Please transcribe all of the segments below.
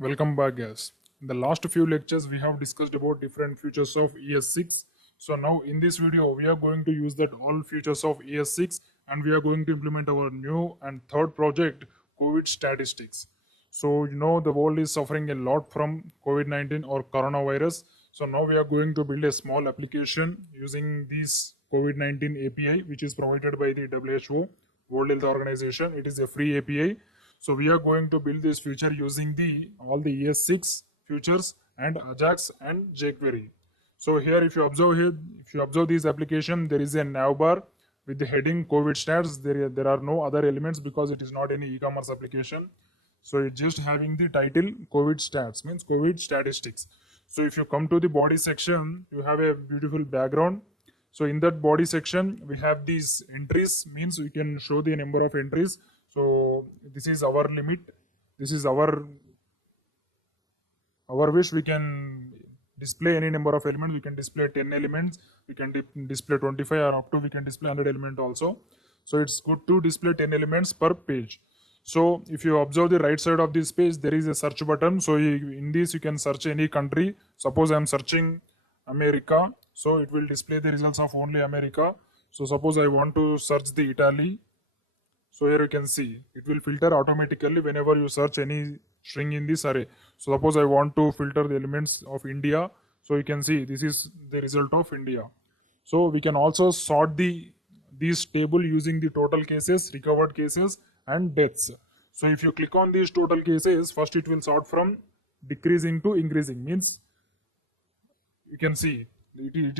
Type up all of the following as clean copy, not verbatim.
Welcome back, guys. In the last few lectures, we have discussed about different features of ES6. So now in this video, we are going to use that all features of ES6 and we are going to implement our new and third project, COVID statistics. So the world is suffering a lot from COVID-19 or coronavirus. So now we are going to build a small application using this COVID-19 API, which is provided by the WHO, World Health Organization. It is a free API. So we are going to build this feature using all the ES6 features and AJAX and jQuery. So here, if you observe this application, there is a navbar with the heading COVID stats. There are no other elements because it is not any e-commerce application. So it's just having the title COVID stats, means COVID statistics. So if you come to the body section, you have a beautiful background. So in that body section, we have these entries, means we can show the number of entries. So this is our limit. This is our wish. We can display any number of elements. We can display 10 elements. We can display 25 or up to we can display 100 element also. So it's good to display 10 elements per page. So if you observe the right side of this page, there is a search button. So in this you can search any country. Suppose I am searching America. So it will display the results of only America. So suppose I want to search the Italy. So here you can see it will filter automatically whenever you search any string in this array. So suppose I want to filter the elements of India. So you can see this is the result of India. So we can also sort these table using the total cases, recovered cases and deaths. So if you click on these total cases, first it will sort from decreasing to increasing, means you can see it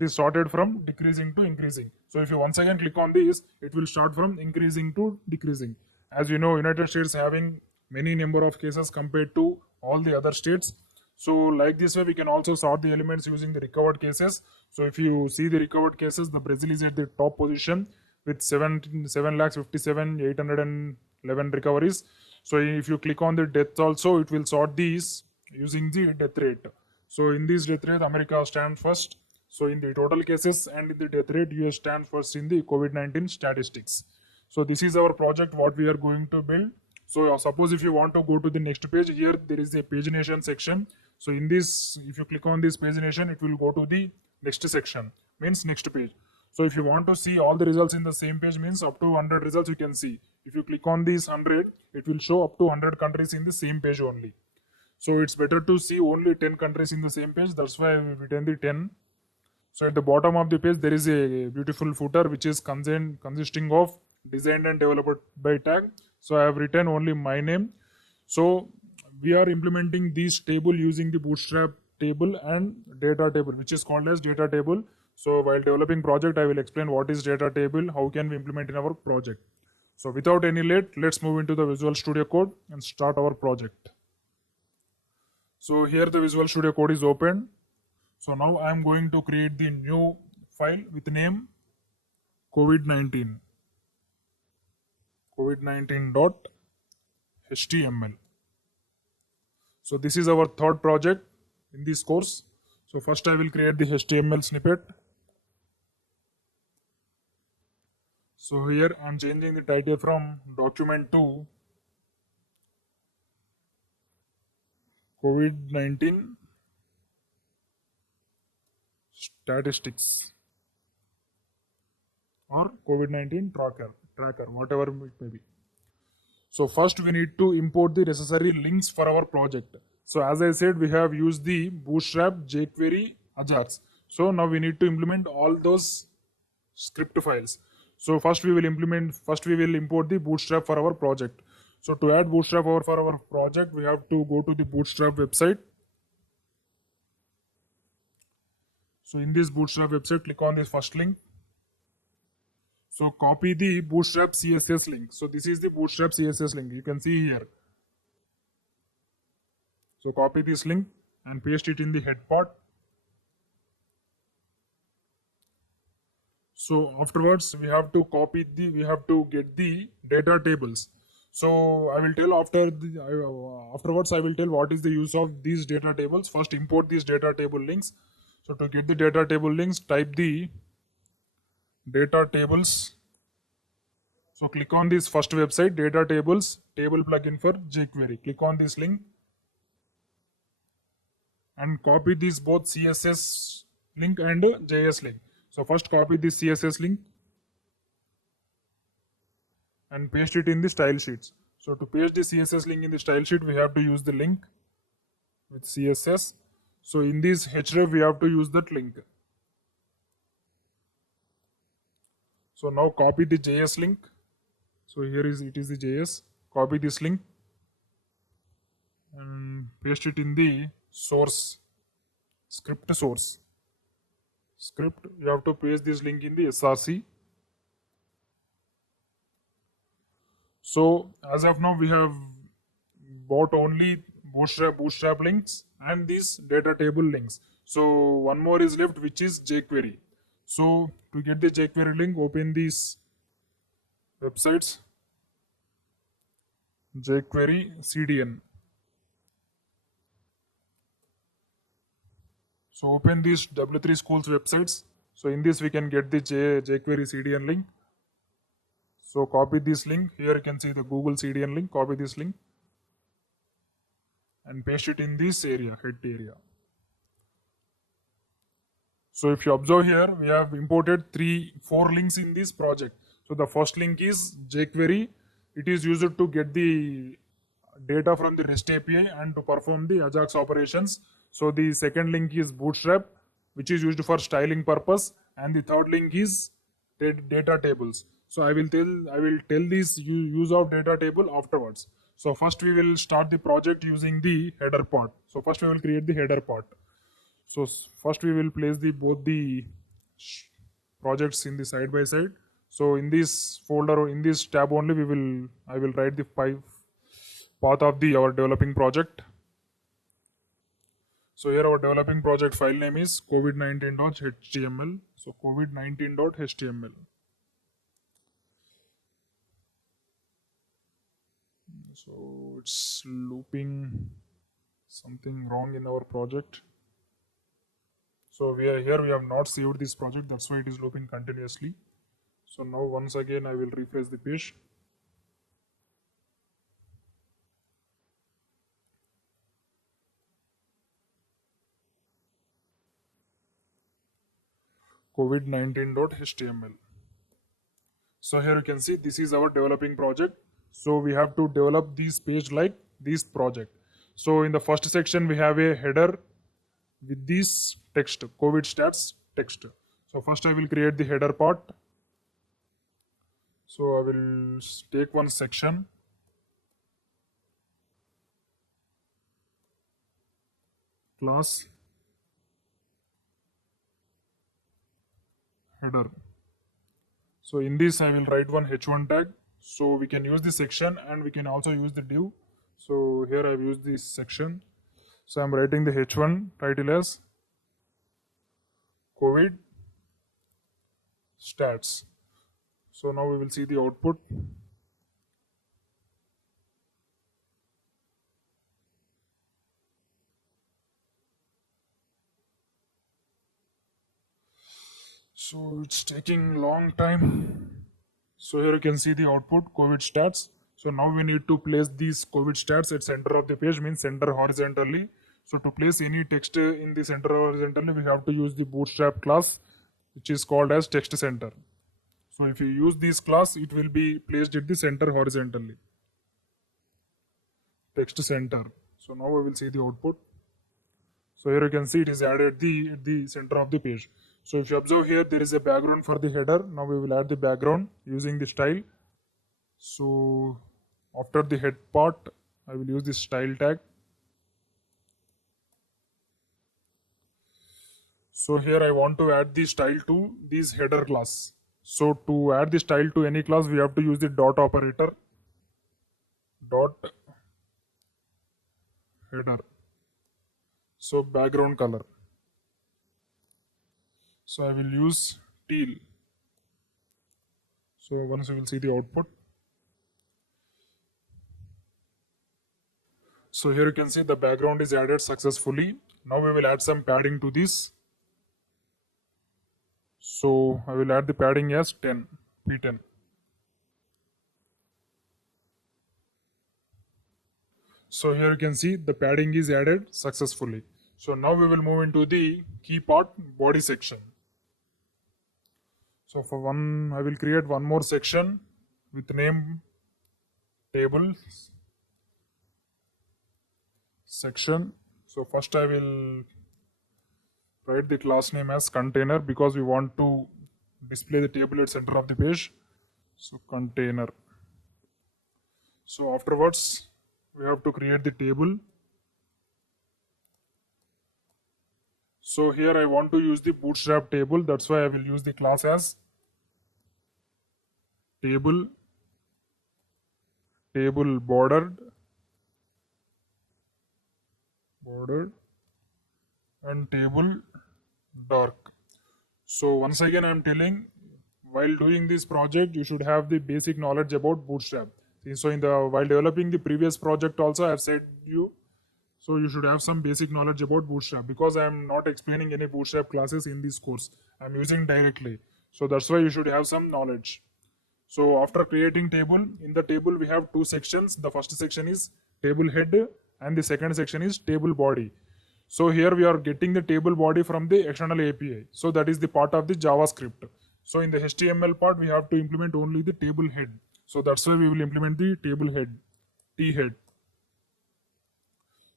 is sorted from decreasing to increasing. So if you once again click on this, it will start from increasing to decreasing. As you know, United States having many number of cases compared to all the other states. So like this way, we can also sort the elements using the recovered cases. So if you see the recovered cases, the Brazil is at the top position with 7,57,811 recoveries. So if you click on the death also, it will sort these using the death rate. So in this death rate, America stands first. So in the total cases and in the death rate, US stands first in the COVID-19 statistics. So this is our project, what we are going to build. So suppose if you want to go to the next page, here there is a pagination section. So in this, if you click on this pagination, it will go to the next section, means next page. So if you want to see all the results in the same page, means up to 100 results you can see. If you click on this 100, it will show up to 100 countries in the same page only. So it's better to see only 10 countries in the same page. That's why we written the 10. So at the bottom of the page, there is a beautiful footer which is consisting of designed and developed by tag. So I have written only my name. So we are implementing this table using the Bootstrap table and data table, which is called as data table. So while developing project, I will explain what is data table, how can we implement in our project. So without any late, let's move into the Visual Studio Code and start our project. So here the Visual Studio Code is open. So now I am going to create the new file with name COVID-19 covid19.html. So this is our third project in this course. So first I will create the HTML snippet. So here I am changing the title from document to COVID-19 statistics or COVID-19 tracker, whatever it may be. So first we need to import the necessary links for our project. So as I said, we have used the Bootstrap, jQuery, AJAX. So now we need to implement all those script files. So first we will import the Bootstrap for our project. So to add Bootstrap for our project, we have to go to the Bootstrap website. So in this Bootstrap website, click on this first link. So copy the Bootstrap CSS link. So this is the Bootstrap CSS link. You can see here. So copy this link and paste it in the head part. So afterwards, we have to get the data tables. So I will tell afterwards I will tell what is the use of these data tables. First import these data table links. So to get the data table links, type the data tables. So click on this first website, data tables, table plugin for jQuery. Click on this link and copy these both CSS link and JS link. So first copy the CSS link and paste it in the style sheets. So to paste the CSS link in the style sheet, we have to use the link with CSS. So in this href, we have to use that link. So now copy the JS link. So here it is the JS. Copy this link and paste it in the source script source. Script, you have to paste this link in the src. So as of now, we have bought only bootstrap links and these data table links. So one more is left, which is jQuery. So to get the jQuery link, open these websites, jQuery CDN. So open these W3 schools websites. So in this we can get the jQuery CDN link. So copy this link. Here you can see the Google CDN link. Copy this link and paste it in this area, head area. So if you observe here, we have imported 4 links in this project. So the first link is jQuery. It is used to get the data from the REST API and to perform the AJAX operations. So the second link is Bootstrap, which is used for styling purpose, and the third link is data tables. So I will tell this use of data table afterwards. So first we will start the project using the header part. So first we will create the header part. So first we will place both the projects in the side by side. So in this folder, in this tab only, I will write the path of our developing project. So here our developing project file name is COVID-19.html. So COVID-19.html. So it's looping something wrong in our project. So we have not saved this project, that's why it is looping continuously. So now once again I will refresh the page. COVID-19.html. So here you can see this is our developing project. So we have to develop this page like this project. So in the first section we have a header with this text, COVID stats text. So first I will create the header part. So I will take one section. Class header. So in this I will write one h1 tag. So we can use the section and we can also use the div. So here I have used this section. So I'm writing the h1 title as COVID stats. So now we will see the output. So it's taking long time. So here you can see the output COVID stats. So now we need to place these COVID stats at center of the page, means center horizontally. So to place any text in the center horizontally, we have to use the Bootstrap class, which is called as text center. So if you use this class, it will be placed at the center horizontally. Text center. So now we will see the output. So here you can see it is added at the center of the page. So if you observe here, there is a background for the header. Now we will add the background using the style. So after the head part, I will use this style tag. So here I want to add the style to this header class. So to add the style to any class, we have to use the dot operator. Dot header. So background color. So I will use teal. So once we will see the output. So here you can see the background is added successfully. Now we will add some padding to this. So I will add the padding as 10, P10. So here you can see the padding is added successfully. So now we will move into the key part, body section. So for one, I will create one more section with name table section. So first I will write the class name as container because we want to display the table at center of the page. So container. So afterwards we have to create the table. So here I want to use the Bootstrap table. That's why I will use the class as table bordered and table dark. So once again I am telling, while doing this project you should have the basic knowledge about Bootstrap. So while developing the previous project also I have said you, so you should have some basic knowledge about Bootstrap because I am not explaining any Bootstrap classes in this course. I am using directly. So that's why you should have some knowledge. So after creating table, in the table we have two sections. The first section is table head and the second section is table body. So here we are getting the table body from the external API. So that is the part of the JavaScript. So in the HTML part we have to implement only the table head. So that's why we will implement the table head, T head.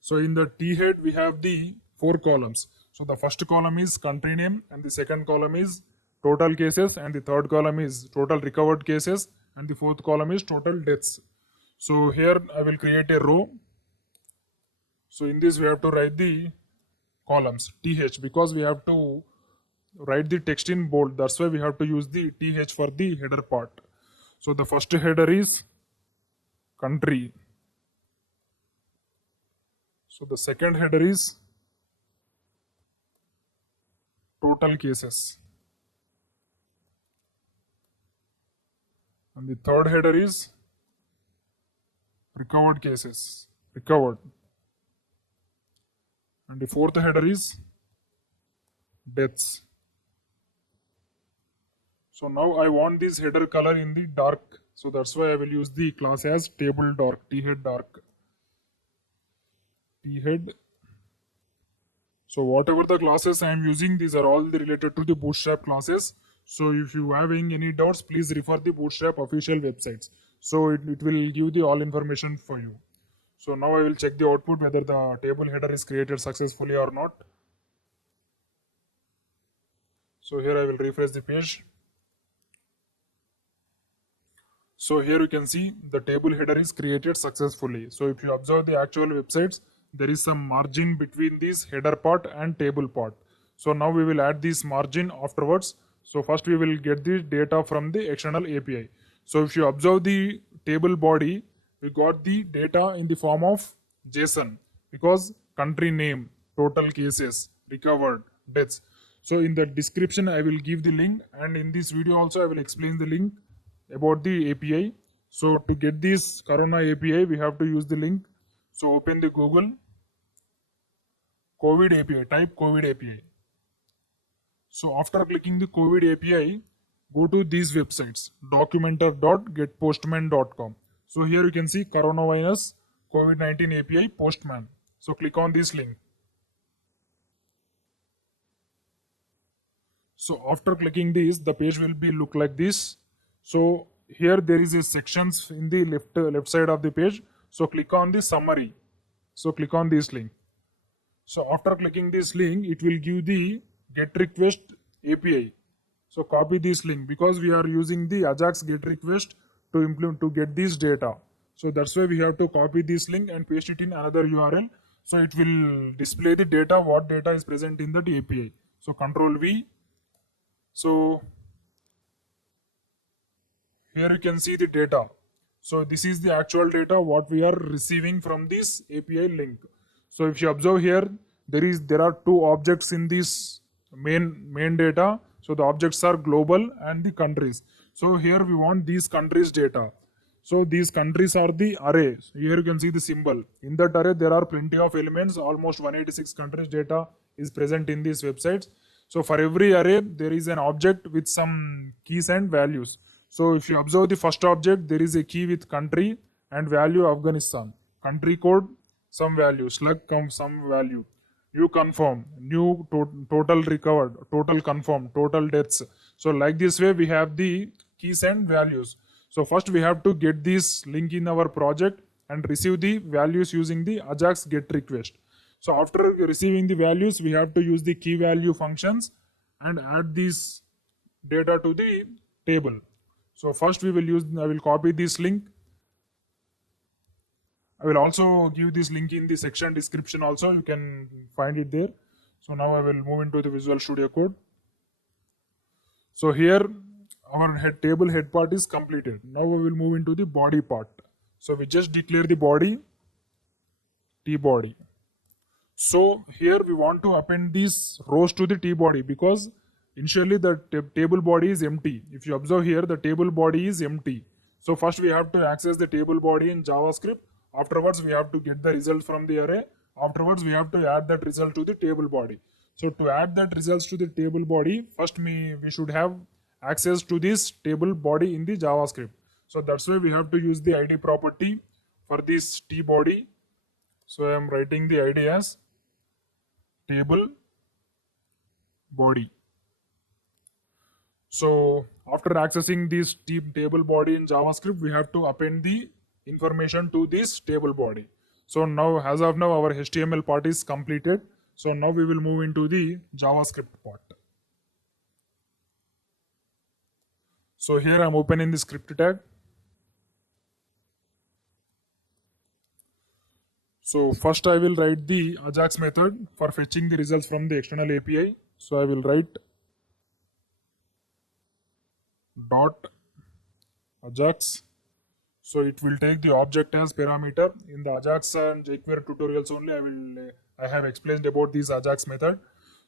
So in the T head we have the 4 columns. So the first column is country name and the second column is total cases and the third column is total recovered cases and the fourth column is total deaths. So here I will create a row. So in this we have to write the columns TH because we have to write the text in bold. That's why we have to use the TH for the header part. So the first header is country. So the second header is total cases. And the third header is recovered cases, recovered. And the fourth header is deaths. So now I want this header color in the dark. So that's why I will use the class as table dark, T-head dark. T-head. So whatever the classes I am using, these are all related to the Bootstrap classes. So if you are having any doubts, please refer the Bootstrap official websites. So it will give the all information for you. So now I will check the output whether the table header is created successfully or not. So here I will refresh the page. So here you can see the table header is created successfully. So if you observe the actual websites, there is some margin between this header part and table part. So now we will add this margin afterwards. So first we will get the data from the external API. So if you observe the table body, we got the data in the form of JSON because country name, total cases, recovered, deaths. So in the description I will give the link, and in this video also I will explain the link about the API. So to get this Corona API we have to use the link. So open the Google COVID API, type COVID API. So after clicking the COVID API, go to these websites, documenter.getpostman.com. So here you can see coronavirus COVID-19 API Postman. So click on this link. So after clicking this, the page will be look like this. So here there is a sections in the left side of the page. So click on the summary. So click on this link. So after clicking this link, it will give the get request API. So copy this link because we are using the AJAX get request to implement to get this data. So that's why we have to copy this link and paste it in another URL. So it will display the data, what data is present in that API. So Control V. So here you can see the data. So this is the actual data what we are receiving from this API link. So if you observe here, there are two objects in this main data. So the objects are global and the countries. So here we want these countries data. So these countries are the array. So here you can see the symbol. In that array there are plenty of elements. Almost 186 countries data is present in these websites. So for every array there is an object with some keys and values. So if you observe the first object, there is a key with country and value Afghanistan. Country code, some value. Slug comes some value. new confirm, new total recovered, total confirmed, total deaths. So like this way we have the keys and values. So first we have to get this link in our project and receive the values using the AJAX get request. So after receiving the values, we have to use the key value functions and add this data to the table. So first I will copy this link. I will also give this link in the section description also. You can find it there. So now I will move into the Visual Studio Code. So here our table head part is completed. Now we will move into the body part. So we just declare the body, tBody. So here we want to append these rows to the tBody because initially the table body is empty. If you observe here, the table body is empty. So first we have to access the table body in JavaScript. Afterwards, we have to get the result from the array. Afterwards, we have to add that result to the table body. So to add that results to the table body, first we should have access to this table body in the JavaScript. So that's why we have to use the ID property for this tBody. So I am writing the ID as table body. So after accessing this table body in JavaScript, we have to append the information to this table body. So now, as of now, our HTML part is completed. So now we will move into the JavaScript part. So here I am opening the script tag. So first I will write the AJAX method for fetching the results from the external API. So I will write dot AJAX. So it will take the object as parameter. In the AJAX and Jquery tutorials only, I have explained about this AJAX method.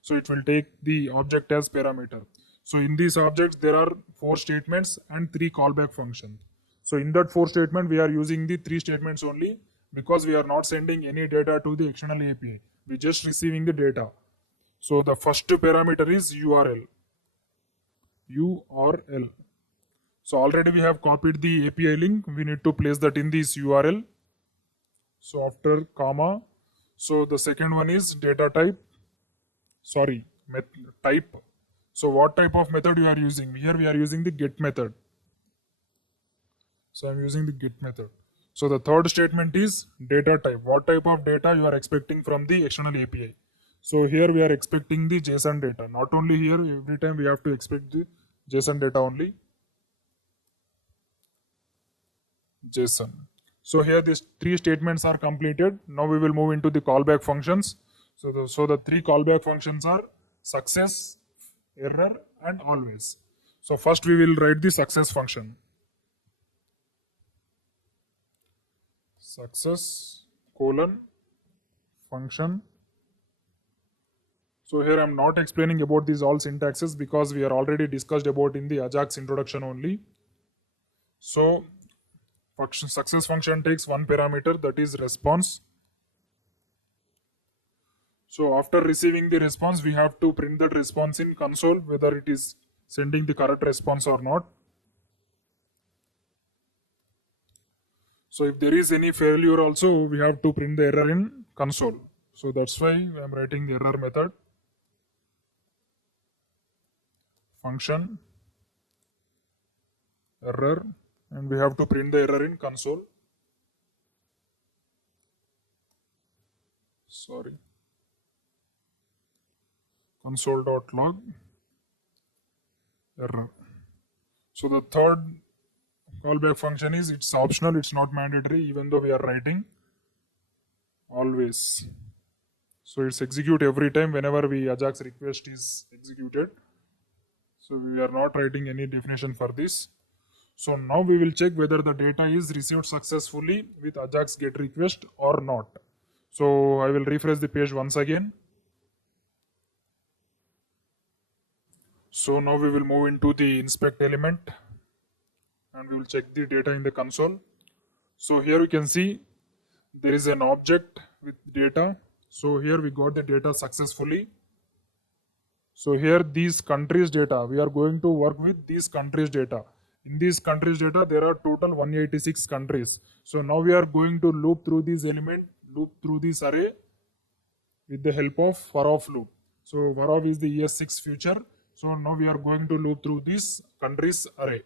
So it will take the object as parameter. So in these objects there are 4 statements and 3 callback functions. So in that 4 statement we are using the 3 statements only because we are not sending any data to the external API. We are just receiving the data. So the first parameter is URL. URL. So already we have copied the API link. We need to place that in this URL. So after comma. So the second one is data type. Sorry, type. So what type of method you are using? Here we are using the get method. So I am using the get method. So the third statement is data type. What type of data you are expecting from the external API? So here we are expecting the JSON data. Not only here, every time we have to expect the JSON data only. JSON. So here these 3 statements are completed. Now we will move into the callback functions. So the 3 callback functions are success, error, and always. So first we will write the success function. Success colon function. So here I am not explaining about these all syntaxes because we are already discussed about in the AJAX introduction only. So success function takes 1 parameter, that is response. So after receiving the response, we have to print that response in console whether it is sending the correct response or not. So if there is any failure also, we have to print the error in console. So that's why I am writing the error method. Function error, and we have to print the error in console. Sorry. Console.log error. So the third callback function is it's optional, it's not mandatory, even though we are writing always. So it's execute every time whenever AJAX request is executed. So we are not writing any definition for this. So now we will check whether the data is received successfully with AJAX get request or not. So I will refresh the page once again. So now we will move into the inspect element and we will check the data in the console. So here you can see there is an object with data. So here we got the data successfully. So here these countries data, we are going to work with these countries data. In these countries data, there are total 186 countries. So now we are going to loop through this element, loop through this array with the help of for-of loop. So for-of is the ES6 feature. So now we are going to loop through this countries array.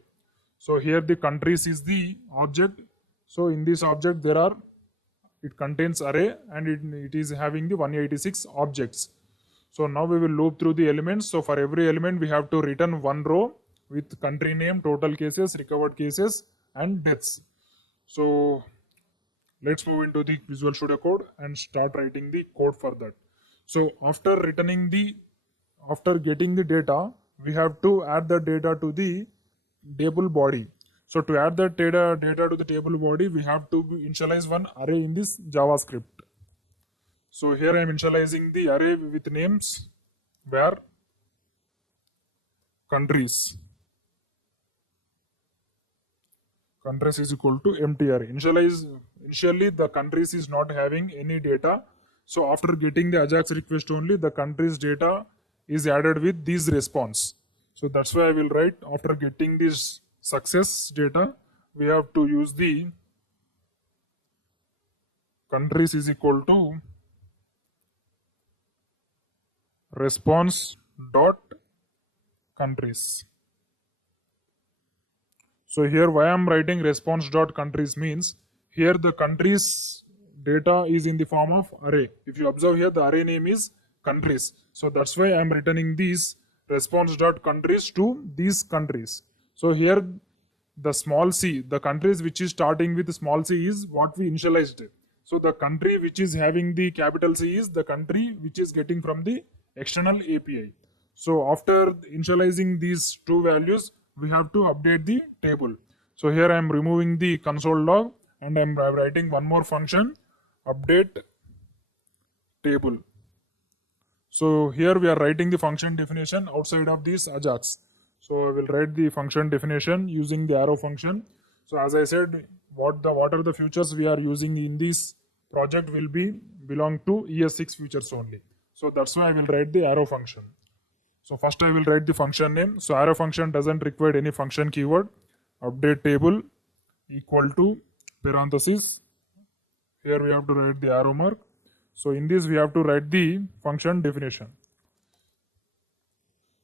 So here the countries is the object. So in this object it contains array and it is having the 186 objects. So now we will loop through the elements. So for every element we have to return one row with country name, total cases, recovered cases and deaths. So let's move into the Visual Studio Code and start writing the code for that. So after getting the data, we have to add the data to the table body. So to add that data to the table body, we have to initialize one array in this JavaScript. So here I am initializing the array with names where countries is equal to empty array. Initially the countries is not having any data. So after getting the AJAX request only, the countries data is added with this response. So that's why I will write after getting this success data, we have to use the countries is equal to response dot countries. So here why I am writing response dot countries means here the countries data is in the form of array. If you observe here, the array name is countries. So that's why I am returning these response dot countries to these countries. So here the small c, the countries which is starting with small c is what we initialized. So the country which is having the capital C is the country which is getting from the external API. So after initializing these two values, we have to update the table. So here I am removing the console log and I am writing one more function, update table. So here we are writing the function definition outside of this AJAX. So I will write the function definition using the arrow function. So as I said, what are the features we are using in this project will belong to ES6 features only. So that's why I will write the arrow function. So first I will write the function name. So arrow function doesn't require any function keyword. Update table equal to parenthesis. Here we have to write the arrow mark. So in this we have to write the function definition.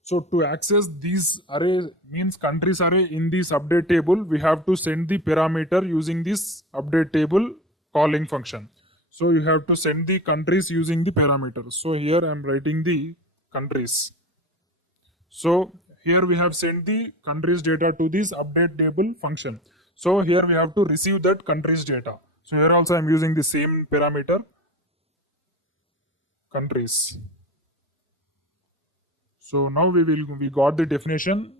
So to access these array means countries array in this update table, we have to send the parameter using this update table calling function. So you have to send the countries using the parameter. So here I am writing the countries. So here we have sent the countries data to this update table function. So here we have to receive that countries data. So here also I am using the same parameter countries. So now we got the definition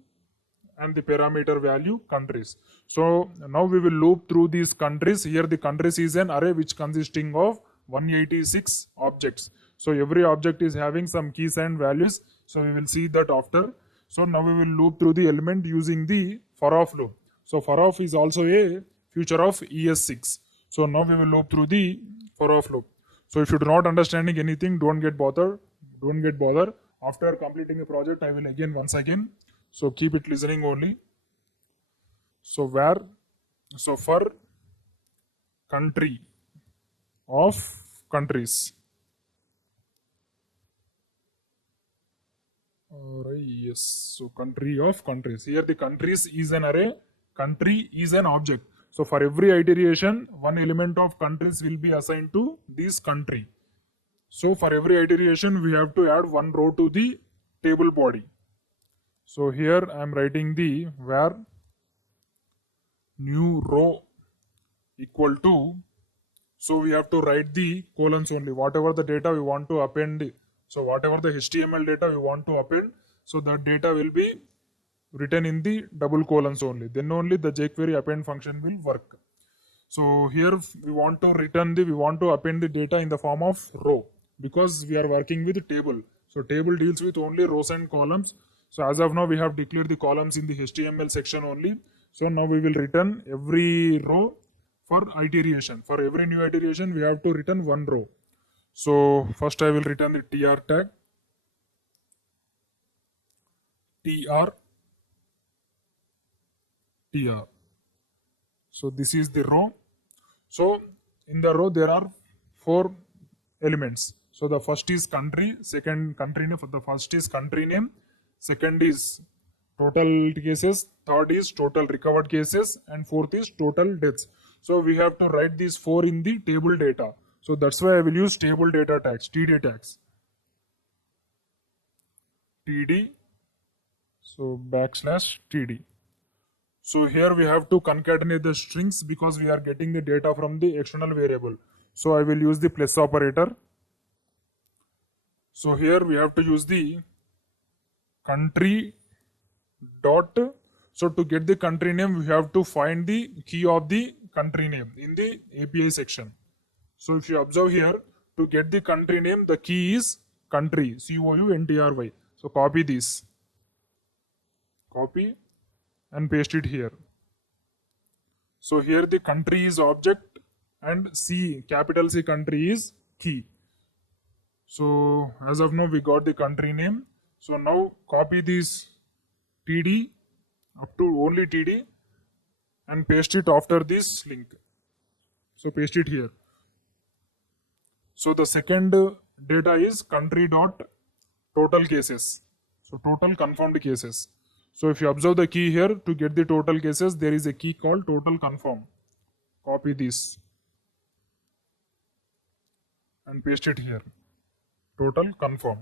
and the parameter value countries. So now we will loop through these countries. Here the countries is an array which consisting of 186 objects. So every object is having some keys and values. So we will see that after. So now we will loop through the element using the for-of loop. So for-of is also a feature of ES6. So now we will loop through the for-of loop. So if you do not understanding anything, don't get bothered. After completing the project, I will once again. So keep it listening only. So for country of countries. Yes. So country of countries. Here the countries is an array. Country is an object. So for every iteration, one element of countries will be assigned to this country. So for every iteration, we have to add one row to the table body. So here I am writing the where new row equal to. So we have to write the colons only. Whatever the data we want to append. So whatever the HTML data we want to append, so that data will be written in the double colons only. Then only the Jquery Append function will work. So here we want to append the data in the form of row, because we are working with table. So table deals with only rows and columns. So as of now, we have declared the columns in the HTML section only. So now we will return every row for iteration. For every new iteration, we have to return one row. So first I will return the tr tag. tr. So this is the row. So in the row there are 4 elements. So the first is country, second country name. The first is country name, second is total cases, third is total recovered cases, and fourth is total deaths. So we have to write these four in the table data. So that's why I will use table data tags, TD tags. TD, so \TD. So here we have to concatenate the strings because we are getting the data from the external variable. So I will use the plus operator. So here we have to use the country dot. So to get the country name, we have to find the key of the country name in the API section. So if you observe here, to get the country name, the key is country, COUNTRY. So copy this, copy and paste it here. So here the country is object and C, capital C country is key. So as of now, we got the country name. So now copy this TD up to only TD and paste it after this link. So paste it here. So the second data is country dot total cases. So total confirmed cases. So if you observe the key here, to get the total cases, there is a key called total confirm. Copy this and paste it here. Total confirm.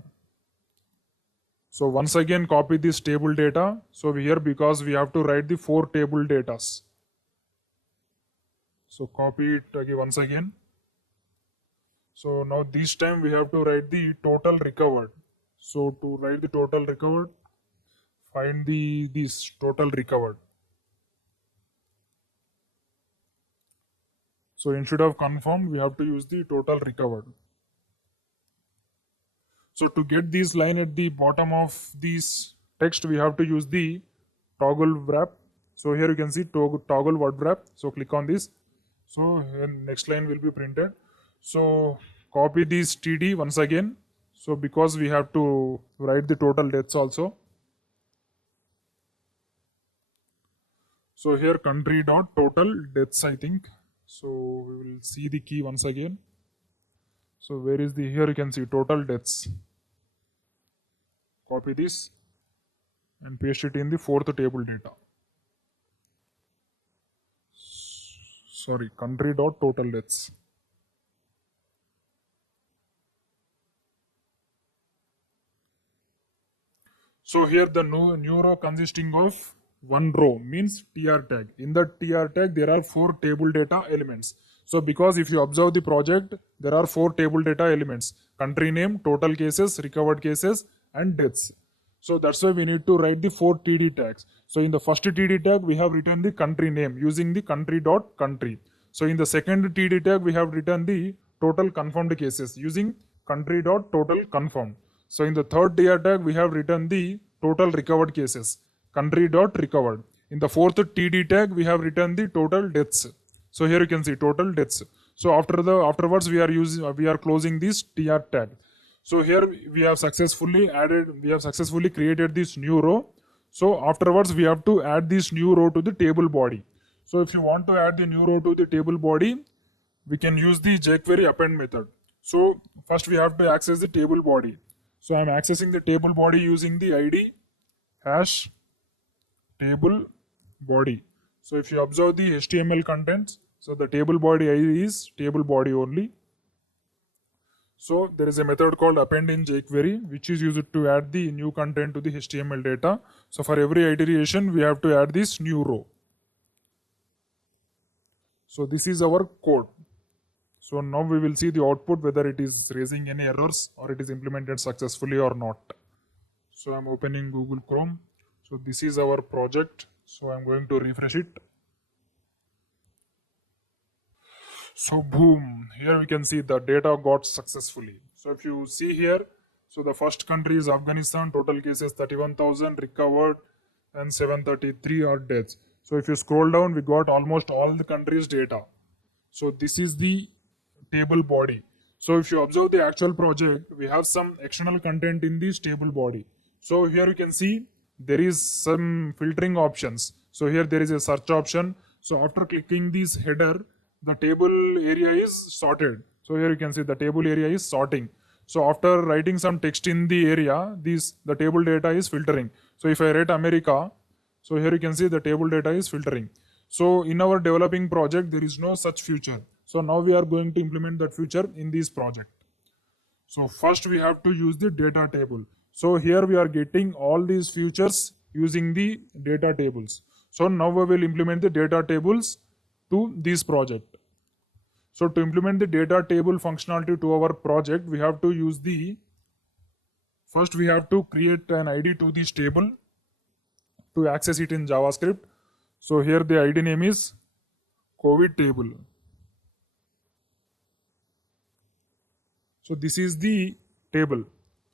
So once again copy this table data. So here, because we have to write the four table datas. So copy it again once again. So now this time we have to write the total recovered. So to write the total recovered, find this total recovered. So instead of confirmed, we have to use the total recovered. So to get this line at the bottom of this text, we have to use the toggle wrap. So here you can see toggle word wrap. So click on this. So next line will be printed. So copy this TD once again. So because we have to write the total deaths also. So here country dot total deaths, I think. So we will see the key once again. So where is the, here you can see total deaths. Copy this and paste it in the fourth table data. Sorry, country dot total deaths. So here the new row consisting of one row means tr tag. In the tr tag, there are four table data elements. So because if you observe the project, there are four table data elements: country name, total cases, recovered cases, and deaths. So that's why we need to write the four TD tags. So in the first TD tag, we have written the country name using the country dot country. So in the second TD tag, we have written the total confirmed cases using country dot total confirmed. So in the third TR tag, we have written the total recovered cases, country dot recovered. In the fourth TD tag, we have written the total deaths. So here you can see total deaths. So afterwards we are closing this TR tag. So here we have successfully created this new row. So afterwards we have to add this new row to the table body. So if you want to add the new row to the table body, we can use the Jquery Append method. So first we have to access the table body. So I am accessing the table body using the ID hash table body. So if you observe the HTML contents, so the table body ID is table body only. So there is a method called append in jQuery, which is used to add the new content to the HTML data. So for every iteration, we have to add this new row. So this is our code. So now we will see the output, whether it is raising any errors or it is implemented successfully or not. So I'm opening Google Chrome. So this is our project. So I'm going to refresh it. So boom, here we can see the data got successfully. So if you see here, so the first country is Afghanistan, total cases 31,000, recovered, and 733 are deaths. So if you scroll down, we got almost all the countries' data. So this is the table body. So if you observe the actual project, we have some external content in this table body. So here you can see there is some filtering options. So here there is a search option. So after clicking this header, the table area is sorted. So here you can see the table area is sorting. So after writing some text in the area, the table data is filtering. So if I write America, so here you can see the table data is filtering. So in our developing project, there is no such feature. So now we are going to implement that feature in this project. So first we have to use the data table. So here we are getting all these features using the data tables. So now we will implement the data tables to this project. So to implement the data table functionality to our project, we have to use first we have to create an ID to this table to access it in JavaScript. So here the ID name is COVID table. So this is the table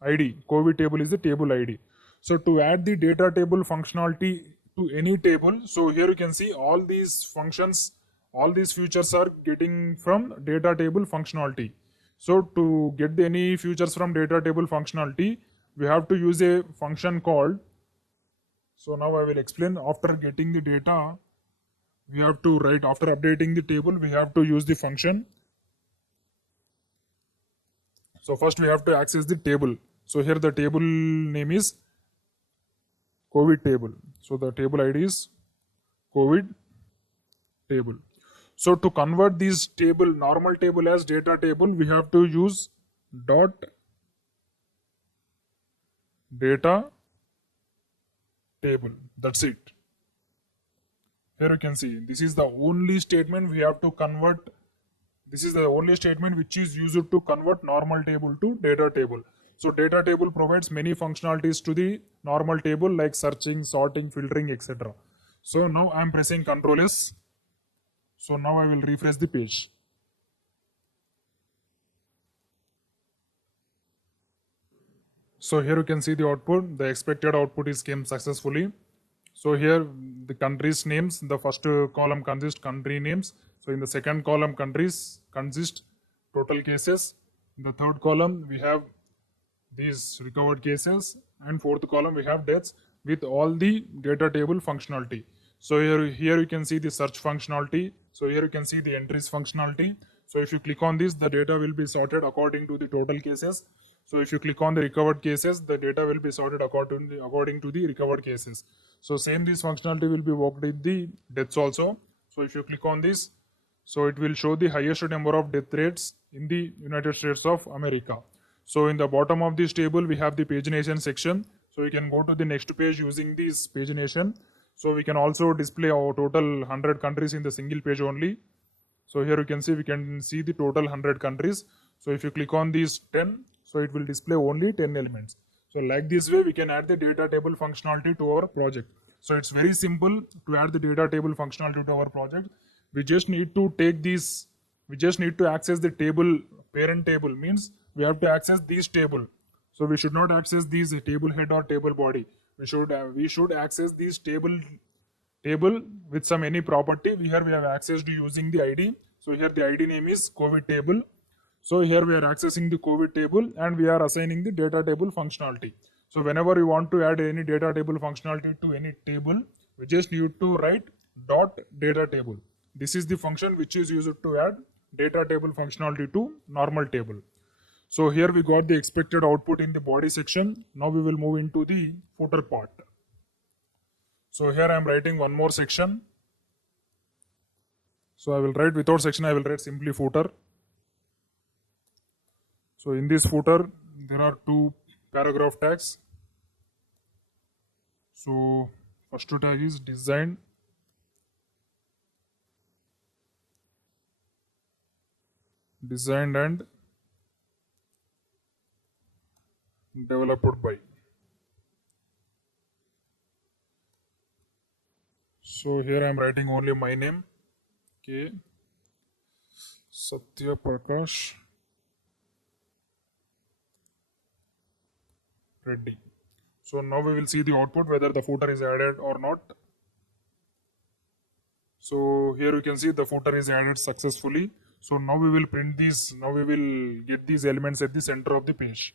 ID. COVID table is the table ID. So to add the data table functionality to any table, so here you can see all these functions, all these features are getting from data table functionality. So to get any features from data table functionality, we have to use a function called, so now I will explain. After getting the data, we have to write, after updating the table, we have to use the function. So first we have to access the table. So here the table name is COVID table. So the table ID is COVID table. So to convert this table, normal table as data table, we have to use dot data table. That's it. Here you can see this is the only statement we have to convert. This is the only statement which is used to convert normal table to data table. So data table provides many functionalities to the normal table like searching, sorting, filtering, etc. So now I am pressing Ctrl S. So now I will refresh the page. So here you can see the output. The expected output is came successfully. So here the countries names, the first column consists country names. So in the second column countries consist total cases. In the third column we have these recovered cases, and fourth column we have deaths with all the data table functionality. So here you can see the search functionality. So here you can see the entries functionality. So if you click on this, the data will be sorted according to the total cases. So if you click on the recovered cases, the data will be sorted according to the recovered cases. So same this functionality will be worked with the deaths also. So if you click on this, so it will show the highest number of death rates in the United States of America. So in the bottom of this table, we have the pagination section. So you can go to the next page using this pagination. So we can also display our total 100 countries in the single page only. So here you can see, we can see the total 100 countries. So if you click on these 10, so it will display only 10 elements. So like this way, we can add the data table functionality to our project. So it's very simple to add the data table functionality to our project. We just need to take these, we just need to access the table, parent table means we have to access this table. So we should not access these table head or table body. We should access this table with some any property. Here we have accessed using the ID. So here the ID name is COVID table. So here we are accessing the COVID table and we are assigning the data table functionality. So whenever you want to add any data table functionality to any table, we just need to write dot data table. This is the function which is used to add data table functionality to normal table. So here we got the expected output in the body section. Now we will move into the footer part. So here I am writing one more section. So I will write without section, I will write simply footer. So in this footer, there are two paragraph tags. So first tag is designed and developed by. So here I am writing only my name, K. Satya Prakash Reddy. So now we will see the output whether the footer is added or not. So here you can see the footer is added successfully. So now we will print these, now we will get these elements at the center of the page.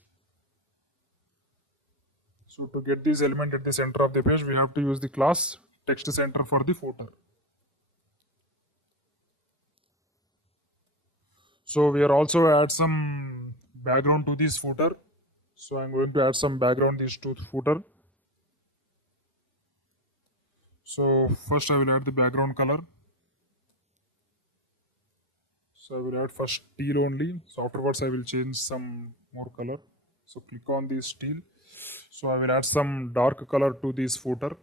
So to get this element at the center of the page, we have to use the class text center for the footer. So we are also add some background to this footer. So I'm going to add some background this to the footer. So first I will add the background color. So I will add first teal only. So afterwards I will change some more color. So click on this teal. So I will add some dark color to this footer.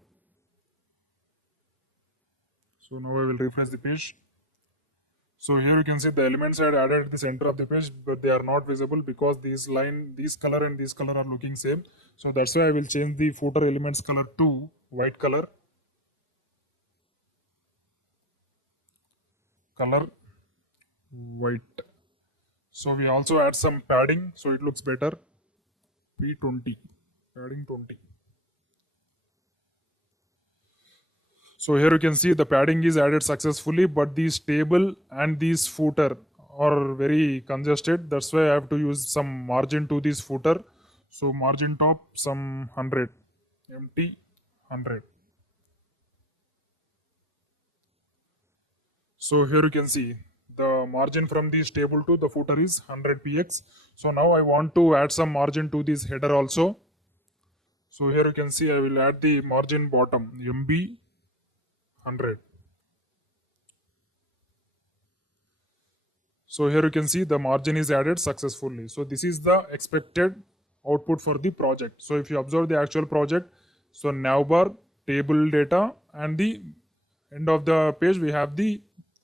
So now I will refresh the page. So here you can see the elements are added at the center of the page, but they are not visible because this color and this color are looking same. So that's why I will change the footer elements color to white color. White. So we also add some padding so it looks better. P20, padding 20. So here you can see the padding is added successfully, but this table and this footer are very congested. That's why I have to use some margin to this footer. So margin top some 100, empty 100. So here you can see the margin from this table to the footer is 100 px. So now I want to add some margin to this header also. So here you can see I will add the margin bottom MB 100. So here you can see the margin is added successfully. So this is the expected output for the project. So if you observe the actual project, so navbar, table data, and the end of the page we have the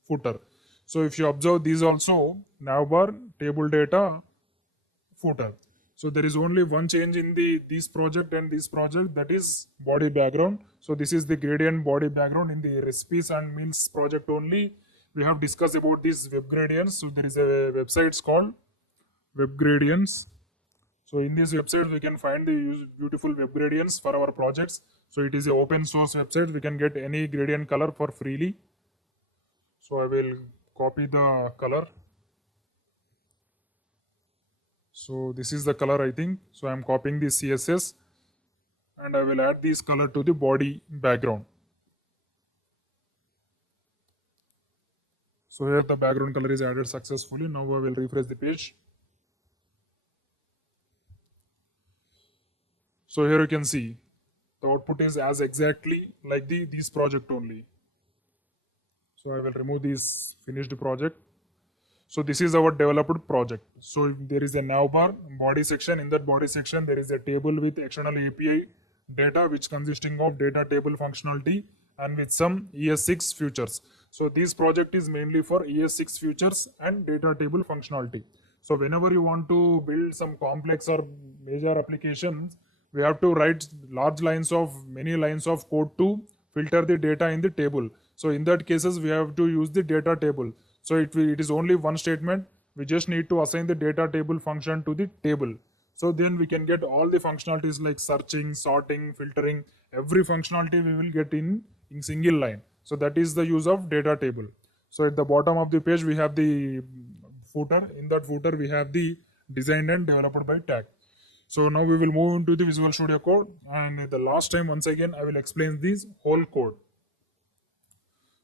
footer. So if you observe these also, navbar, table data, footer. So there is only one change in this project and this project, that is body background. So this is the gradient body background. In the recipes and meals project only, we have discussed about these web gradients. So there is a website called Web Gradients. So in this website we can find the beautiful web gradients for our projects. So it is an open source website. We can get any gradient color for freely. So I will copy the color. So this is the color, I think. So I am copying the CSS and I will add this color to the body background. So here the background color is added successfully. Now I will refresh the page. So here you can see the output is as exactly like this project only. So I will remove this finished project. So this is our developed project. So there is a navbar body section. In that body section, there is a table with external API data, which consisting of data table functionality and with some ES6 features. So this project is mainly for ES6 features and data table functionality. So whenever you want to build some complex or major applications, we have to write many lines of code to filter the data in the table. So in that cases, we have to use the data table. So it is only one statement. We just need to assign the data table function to the table. So then we can get all the functionalities like searching, sorting, filtering, every functionality we will get in single line. So that is the use of data table. So at the bottom of the page, we have the footer. In that footer, we have the designed and developed by tag. So now we will move into the Visual Studio Code, and the last time once again I will explain this whole code.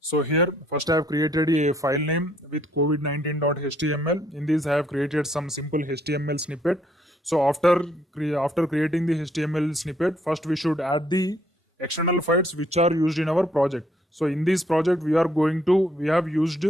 So here first I have created a file name with COVID-19.html. In this I have created some simple HTML snippet. So after creating the HTML snippet, first we should add the external files which are used in our project. So in this project we have used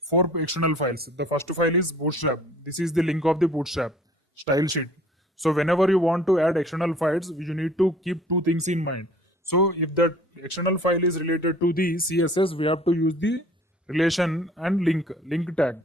4 external files. The first file is Bootstrap. This is the link of the Bootstrap style sheet. So whenever you want to add external files, you need to keep 2 things in mind. So if that external file is related to the CSS, we have to use the relation and link tag.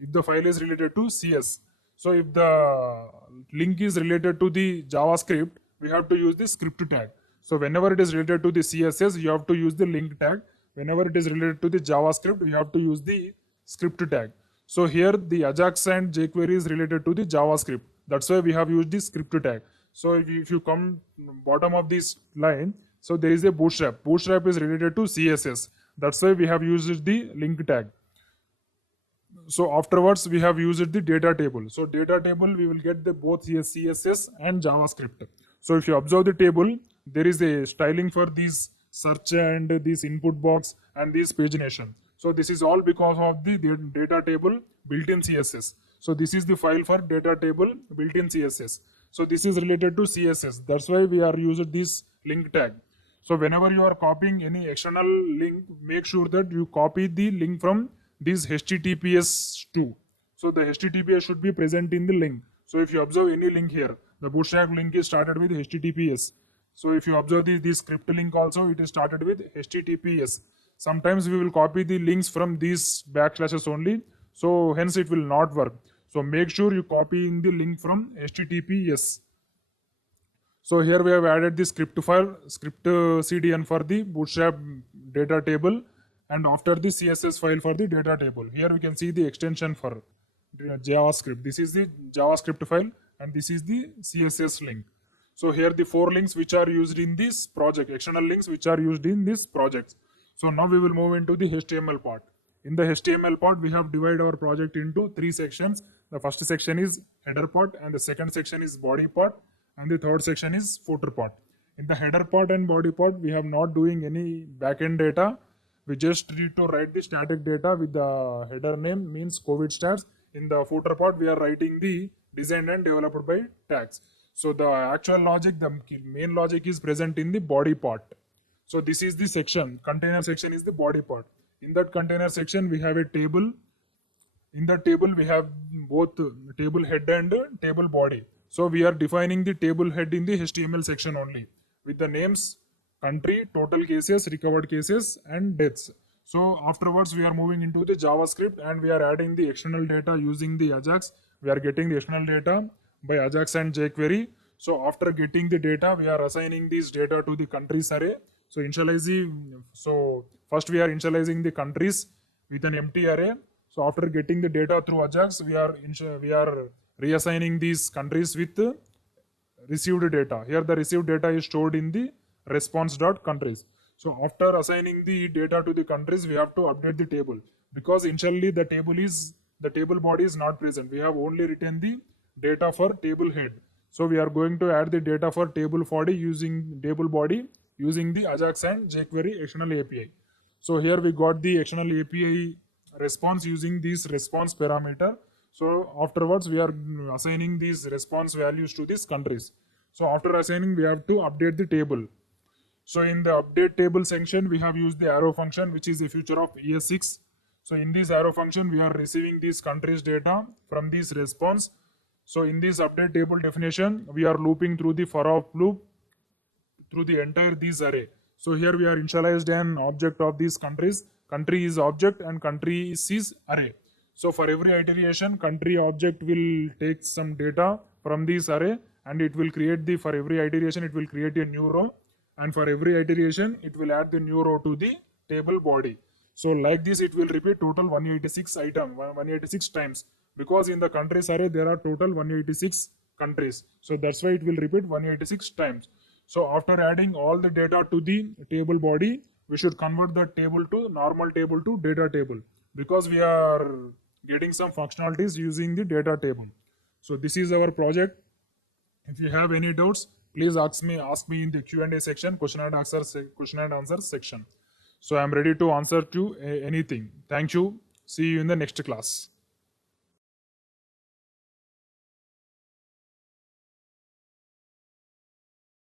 If the file is related to CS. So if the link is related to the JavaScript, we have to use the script tag. So whenever it is related to the CSS, you have to use the link tag. Whenever it is related to the JavaScript, we have to use the script tag. So here the AJAX and Jquery is related to the JavaScript. That's why we have used the script tag. So if you come bottom of this line, so there is a Bootstrap. Bootstrap is related to CSS. That's why we have used the link tag. So afterwards we have used the data table. So data table we will get the both CSS and JavaScript. So if you observe the table, there is a styling for this search and this input box and this pagination. So this is all because of the data table built-in CSS. So this is the file for data table built-in CSS. So this is related to CSS. That's why we are using this link tag. So whenever you are copying any external link, make sure that you copy the link from this HTTPS too. So the HTTPS should be present in the link. So if you observe any link here, the Bootstrap link is started with HTTPS. So if you observe this script link also, it is started with HTTPS. Sometimes we will copy the links from these backslashes only. So hence it will not work. So make sure you copy in the link from HTTPS. So here we have added the script file, script CDN for the Bootstrap data table, and after the CSS file for the data table. Here we can see the extension for JavaScript. This is the JavaScript file and this is the CSS link. So here the 4 links which are used in this project, external links which are used in this project. So now we will move into the HTML part. In the HTML part, we have divided our project into 3 sections. The first section is header part, and the second section is body part, and the third section is footer part. In the header part and body part, we have not doing any backend data. We just need to write the static data with the header name means COVID stats. In the footer part, we are writing the designed and developed by tags. So the actual logic, the main logic is present in the body part. So this is the section. Container section is the body part. In that container section, we have a table. In that table, we have both table head and table body. So we are defining the table head in the HTML section only with the names, country, total cases, recovered cases, and deaths. So afterwards, we are moving into the JavaScript and we are adding the external data using the AJAX. We are getting the external data by AJAX and Jquery. So after getting the data, we are assigning this data to the countries array. So first we are initializing the countries with an empty array. So after getting the data through AJAX, we are reassigning these countries with received data. Here the received data is stored in the response.countries. So after assigning the data to the countries, we have to update the table because initially the table body is not present. We have only written the data for table head. So we are going to add the data for table body using the AJAX and Jquery external API. So here we got the external API response using this response parameter. So afterwards we are assigning these response values to these countries. So after assigning, we have to update the table. So in the update table section, we have used the arrow function, which is a feature of ES6. So in this arrow function, we are receiving these countries data from this response. So in this update table definition, we are looping through the for of loop through the entire this array. So here we are initialized an object of these countries. Country is object and country is array. So for every iteration, country object will take some data from this array and it will create for every iteration, it will create a new row. And for every iteration, it will add the new row to the table body. So like this, it will repeat total 186 times. Because in the countries array, there are total 186 countries. So that's why it will repeat 186 times. So after adding all the data to the table body, we should convert the table to normal table to data table. Because we are getting some functionalities using the data table. So this is our project. If you have any doubts, please ask me in the Q&A section, question and answer section. So I am ready to answer to anything. Thank you. See you in the next class.